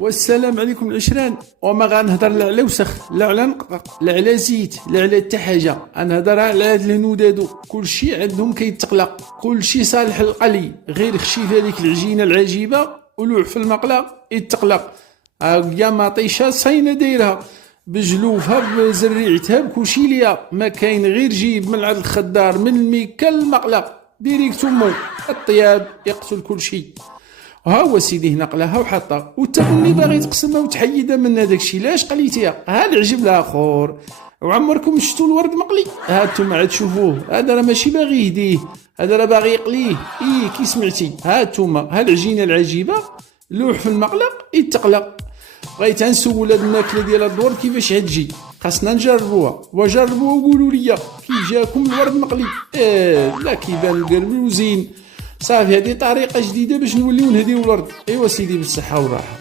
والسلام عليكم العشران. وما غنهضر لا على وسخ، لا على نقق، لا على زيت، لا على حتى حاجه. غنهضر على هاد الهنود هادو، كلشي عندهم كيتقلق، كلشي صالح للقلي، غير خشيف هذيك العجينه العجيبه ولوح في المقله يتقلق. يا مطيشه صاينه دايرها بجلوفها بزريعتها بكلشي ليها، ما كاين غير جيب من عند الخضار من الميكا المقله ديريكت امو الطياب يقتل كلشي. ها هو سيدي هنا قلاها وحطها، وتقولي باغي تقسمها وتحيدها من هذاك الشيء، لاش قليتيها؟ هذا العجب الاخر. وعمركم شفتوا الورد مقلي؟ ها انتم عاد تشوفوه، هذا راه ماشي باغي يهديه، هذا راه باغي يقليه. كي سمعتي، ها انتم ها العجينه العجيبه لوح في المقله يتقلق. بغيت نسول هاد الماكله ديال الدور كيفاش غتجي، خاصنا نجربوها، وجربوها وقولوا لي كي جاكم الورد مقلي. لا كيبان مقرمل وزين. صافي هذه طريقه جديده باش نوليو نهديو الورد. ايوا سيدي بالصحه والراحه.